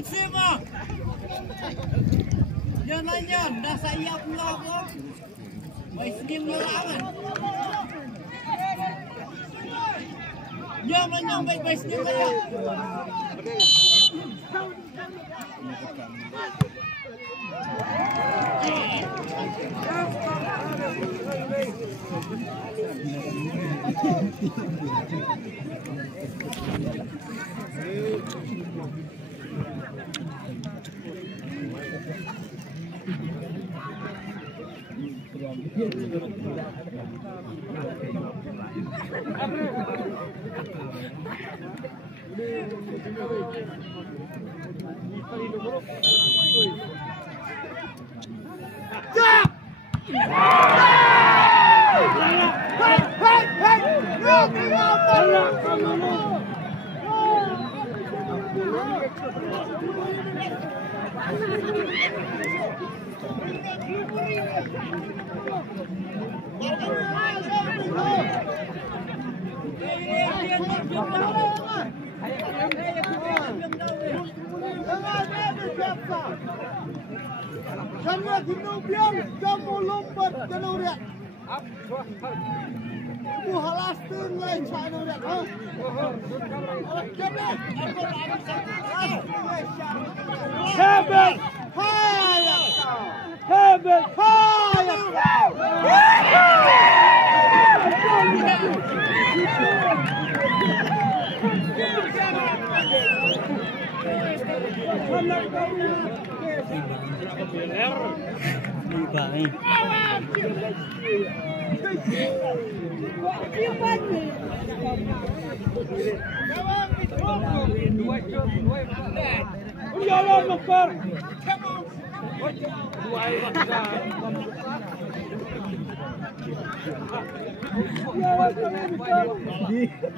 Siapa? Jangan dah saya pula kok. Baik skim lawan. Jangan yang baik skim lawan. Jangan dinubiang, kamu lompat ke nuriat. Ibu halas tengah cai nuriat. Hebat, hayat kau. Hebat, hayat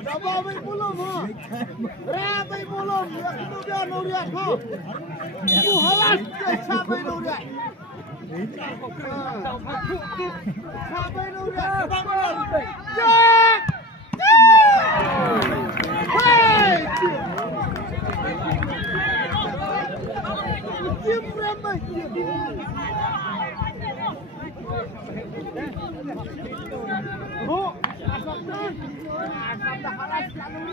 Rabai mulum ha. Rabai mulum. Itu dia nuriat ha. Ibu halas cabai nuriat. Cabai nuriat. Bangun. Cek. Hei. Jim ramai. Oh, asap dah halas lalu.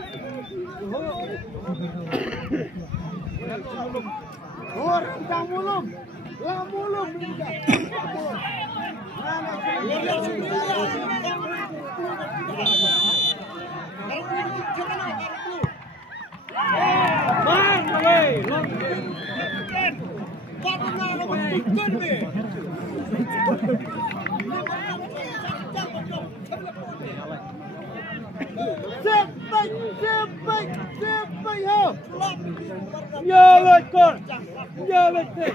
Oh, rentang mulum. Lah mulum juga. Sampai ho. Ya lekor. Ya lekor.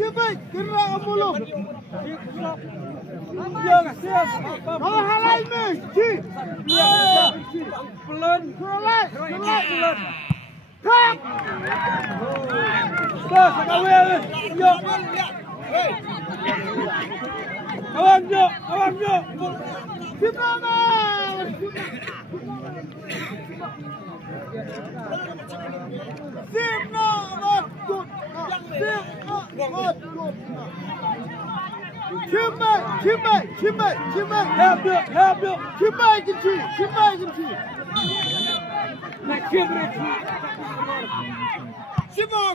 Sampai gerak mulung. Ya siap. Oh halal mesti. Pelan. Pelan. Kak. Dah sekawal. Ya. Awan yo. Gimana? Simna good. Chimay. Help you. Chimay kimchi. Nak kimchi. Simon.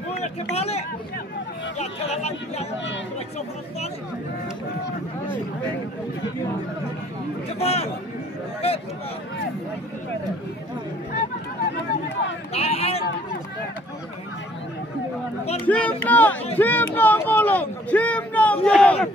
Boleh kembali. Ya jalan lagi. Cepat. Chimna molong. Chimna molong.